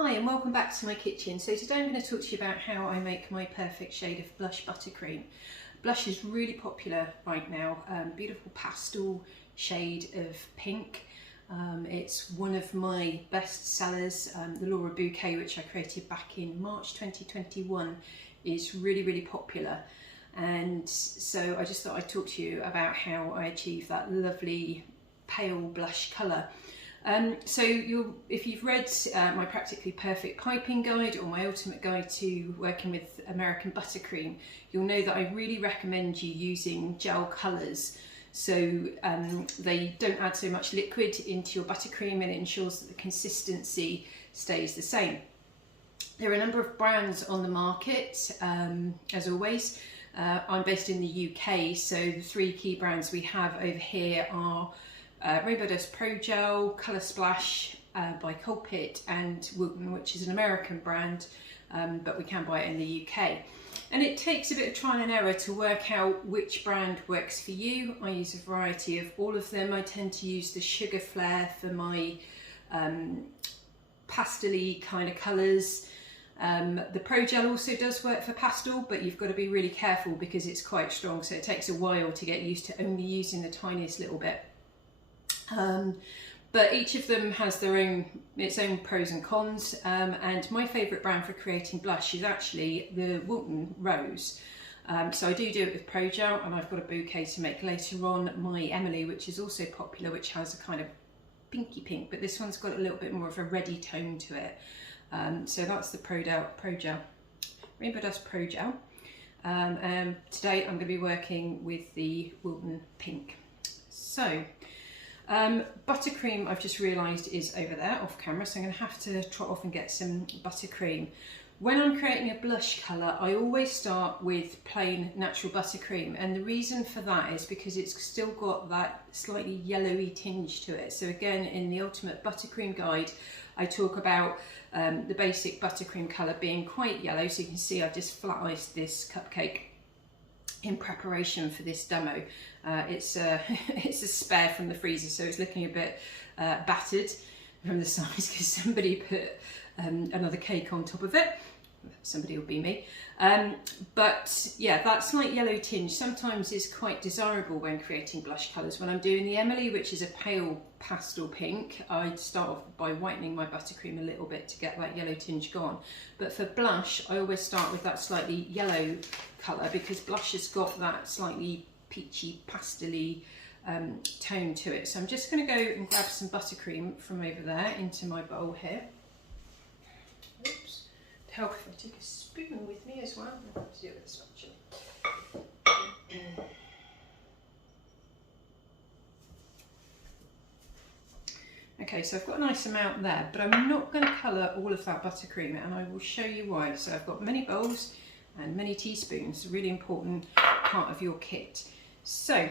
Hi and welcome back to my kitchen. So today I'm going to talk to you about how I make my perfect shade of blush buttercream. Blush is really popular right now, beautiful pastel shade of pink. It's one of my best sellers. The Laura Bouquet, which I created back in March 2021, is really popular. And so I just thought I'd talk to you about how I achieve that lovely pale blush colour. So if you've read my Practically Perfect Piping Guide or my ultimate guide to working with American buttercream, you'll know that I really recommend you using gel colours. So they don't add so much liquid into your buttercream, and it ensures that the consistency stays the same. There are a number of brands on the market, as always. I'm based in the UK, so the three key brands we have over here are Rainbow Dust Pro Gel, Colour Splash by Pit, and Wilton, which is an American brand, but we can buy it in the UK. And it takes a bit of trial and error to work out which brand works for you. I use a variety of all of them. I tend to use the Sugar Flare for my pastel-y kind of colours. The Pro Gel also does work for pastel, but you've got to be really careful because it's quite strong, so it takes a while to get used to only using the tiniest little bit. But each of them has its own pros and cons, and my favourite brand for creating blush is actually the Wilton Rose. So I do it with Pro Gel, and I've got a bouquet to make later on, my Emily, which is also popular, which has a kind of pinky pink, but this one's got a little bit more of a reddy tone to it. So that's the Pro Gel, Rainbow Dust Pro Gel. Today I'm going to be working with the Wilton Pink. So buttercream, I've just realised, is over there off camera, so I'm going to have to trot off and get some buttercream. When I'm creating a blush colour, I always start with plain natural buttercream, and the reason for that is because it's still got that slightly yellowy tinge to it. So again, in the Ultimate Buttercream Guide, I talk about the basic buttercream colour being quite yellow. So you can see I've just flat iced this cupcake in preparation for this demo. It's a spare from the freezer, so it's looking a bit battered from the sides because somebody put another cake on top of it. Somebody will be me. But yeah, that slight yellow tinge sometimes is quite desirable when creating blush colours. When I'm doing the Emily, which is a pale pastel pink, I start off by whitening my buttercream a little bit to get that yellow tinge gone. But for blush, I always start with that slightly yellow colour because blush has got that slightly peachy, pastel-y tone to it. So I'm just going to go and grab some buttercream from over there into my bowl here. Oops. To help if I take a spoon with me as well. I'll have to do it with a spatula. Okay, so I've got a nice amount there, but I'm not going to colour all of that buttercream, and I will show you why. So I've got many bowls and many teaspoons, a really important part of your kit. So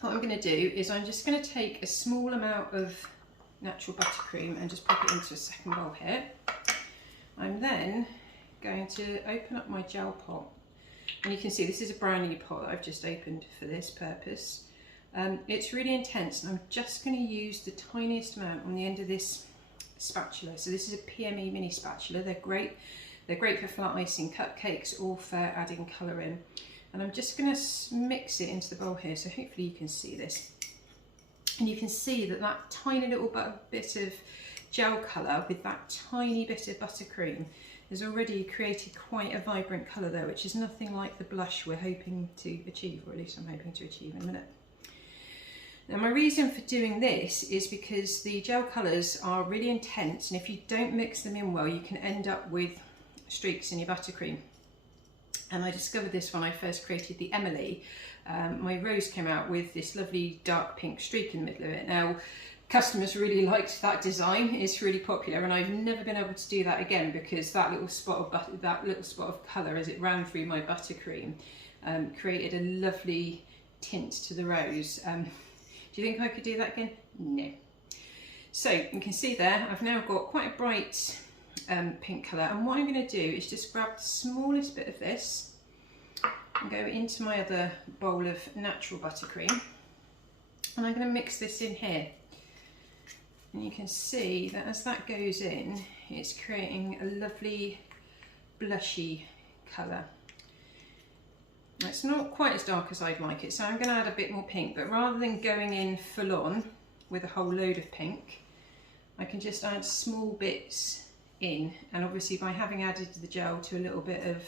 what I'm going to do is I'm just going to take a small amount of natural buttercream and just pop it into a second bowl here. I'm then going to open up my gel pot, and you can see this is a brand new pot that I've just opened for this purpose. It's really intense, and I'm just going to use the tiniest amount on the end of this spatula. So this is a PME mini spatula. They're great. They're great for flat icing cupcakes or for adding colour in. And I'm just going to mix it into the bowl here, so hopefully you can see this. And you can see that that tiny little bit of gel colour with that tiny bit of buttercream has already created quite a vibrant colour there, which is nothing like the blush we're hoping to achieve, or at least I'm hoping to achieve in a minute. Now my reason for doing this is because the gel colours are really intense, and if you don't mix them in well, you can end up with streaks in your buttercream. And I discovered this when I first created the Emily. My rose came out with this lovely dark pink streak in the middle of it. Now, customers really liked that design. It's really popular, and I've never been able to do that again because that little spot of colour as it ran through my buttercream created a lovely tint to the rose. Do you think I could do that again? No. So you can see there, I've now got quite a bright pink colour, and what I'm going to do is just grab the smallest bit of this and go into my other bowl of natural buttercream, and I'm going to mix this in here. And you can see that as that goes in, it's creating a lovely blushy colour. It's not quite as dark as I'd like it, so I'm going to add a bit more pink, but rather than going in full on with a whole load of pink, I can just add small bits in, and obviously by having added the gel to a little bit of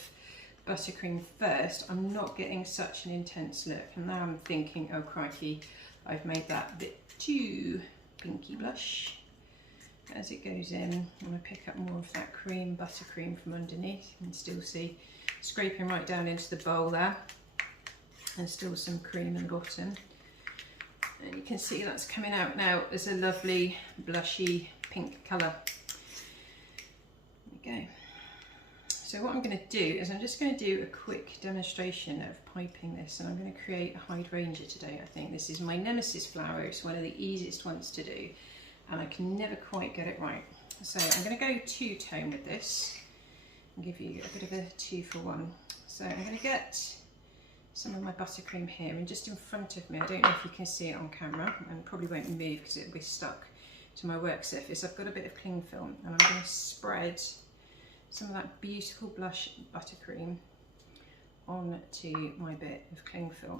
buttercream first, I'm not getting such an intense look. And now I'm thinking, oh crikey, I've made that a bit too pinky blush. As it goes in, I'm going to pick up more of that cream, buttercream from underneath. You can still see scraping right down into the bowl there, and still some cream in the bottom. And you can see that's coming out now as a lovely blushy pink colour. There we go. So what I'm going to do is I'm just going to do a quick demonstration of piping this, and I'm going to create a hydrangea today. I think this is my nemesis flower. It's one of the easiest ones to do, and I can never quite get it right. So I'm going to go two-tone with this and give you a bit of a 2-for-1. So I'm going to get some of my buttercream here, and just in front of me, I don't know if you can see it on camera, and probably won't move because it'll be stuck to my work surface. I've got a bit of cling film, and I'm going to spread some of that beautiful blush buttercream onto my bit of cling film.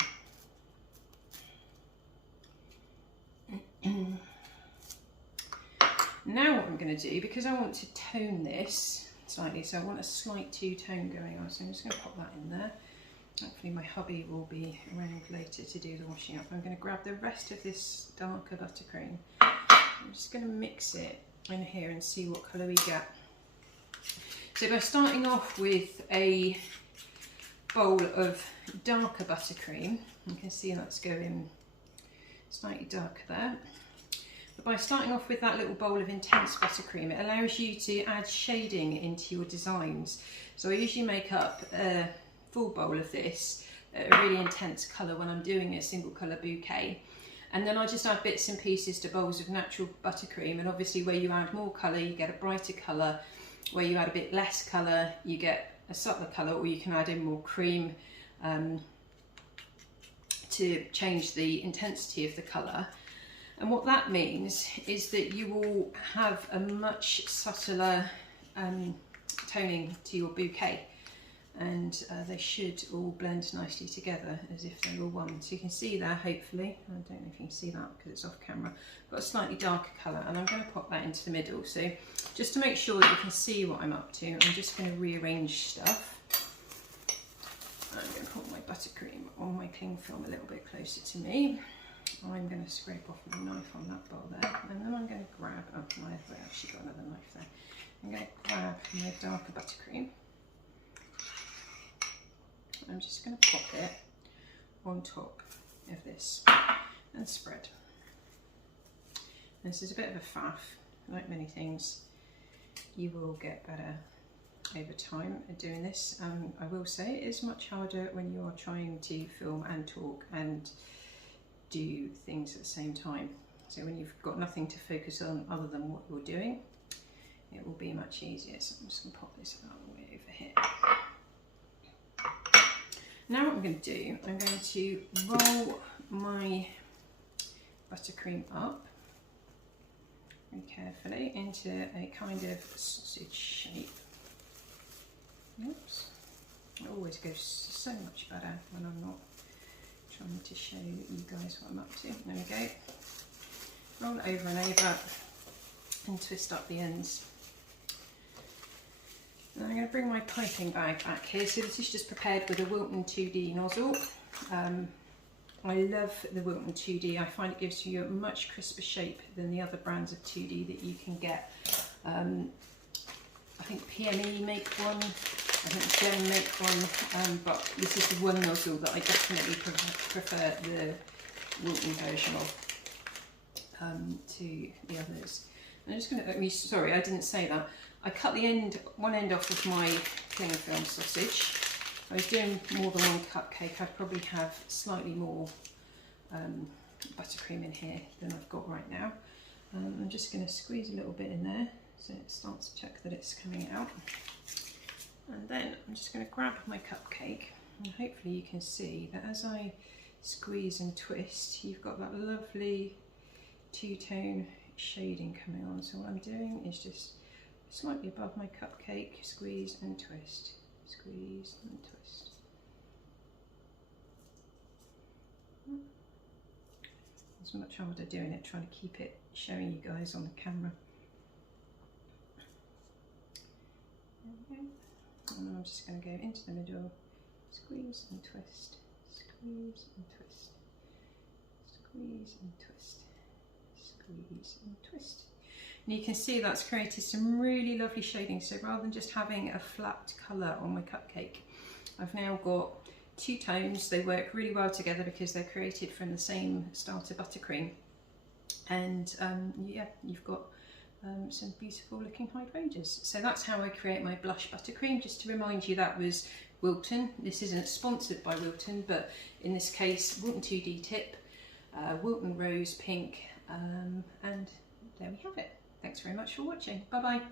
Now what I'm going to do, because I want to tone this slightly, so I want a slight two-tone going on, so I'm just going to pop that in there. Hopefully my hubby will be around later to do the washing up. I'm going to grab the rest of this darker buttercream. I'm just going to mix it in here and see what colour we get. So by starting off with a bowl of darker buttercream, you can see that's going slightly darker there. But by starting off with that little bowl of intense buttercream, it allows you to add shading into your designs. So I usually make up a full bowl of this, a really intense colour when I'm doing a single colour bouquet. And then I just add bits and pieces to bowls of natural buttercream, and obviously where you add more colour, you get a brighter colour. Where you add a bit less colour, you get a subtler colour, or you can add in more cream to change the intensity of the colour. And what that means is that you will have a much subtler toning to your bouquet, and they should all blend nicely together as if they were one. So you can see there, hopefully, I don't know if you can see that because it's off camera, I've got a slightly darker colour, and I'm going to pop that into the middle. So just to make sure that you can see what I'm up to, I'm just going to rearrange stuff. I'm going to put my buttercream on my cling film a little bit closer to me. I'm going to scrape off my knife on that bowl there, and then I'm going to grab, oh, I've actually got another knife there. I'm going to grab my darker buttercream. I'm just going to pop it on top of this and spread. This is a bit of a faff. Like many things, you will get better over time at doing this. I will say it is much harder when you are trying to film and talk and do things at the same time. So when you've got nothing to focus on other than what you're doing, it will be much easier. So I'm just going to pop this out of the way over here. Now what I'm going to do, I'm going to roll my buttercream up very carefully into a kind of sausage shape. Oops. It always goes so much better when I'm not trying to show you guys what I'm up to. There we go. Roll it over and over and twist up the ends. And I'm going to bring my piping bag back here. So this is just prepared with a Wilton 2D nozzle. I love the Wilton 2D. I find it gives you a much crisper shape than the other brands of 2D that you can get. I think PME make one, I think Gem make one, but this is the one nozzle that I definitely prefer the Wilton version of to the others. I'm just going to, sorry, I didn't say that. I cut the one end off of my cling film sausage. If I was doing more than one cupcake, I'd probably have slightly more buttercream in here than I've got right now. I'm just going to squeeze a little bit in there so it starts to check that it's coming out. And then I'm just going to grab my cupcake, and hopefully you can see that as I squeeze and twist, you've got that lovely two-tone shading coming on. So what I'm doing is just slightly above my cupcake, squeeze and twist, squeeze and twist. It's much harder doing it, trying to keep it showing you guys on the camera. There we go. And I'm just going to go into the middle, squeeze and twist, squeeze and twist, squeeze and twist, squeeze and twist. And you can see that's created some really lovely shading. So rather than just having a flat colour on my cupcake, I've now got two tones. They work really well together because they're created from the same starter buttercream. And yeah, you've got some beautiful looking hydrangeas. So that's how I create my blush buttercream. Just to remind you, that was Wilton. This isn't sponsored by Wilton, but in this case, Wilton 2D tip, Wilton rose pink, and there we have it. Thanks very much for watching. Bye bye.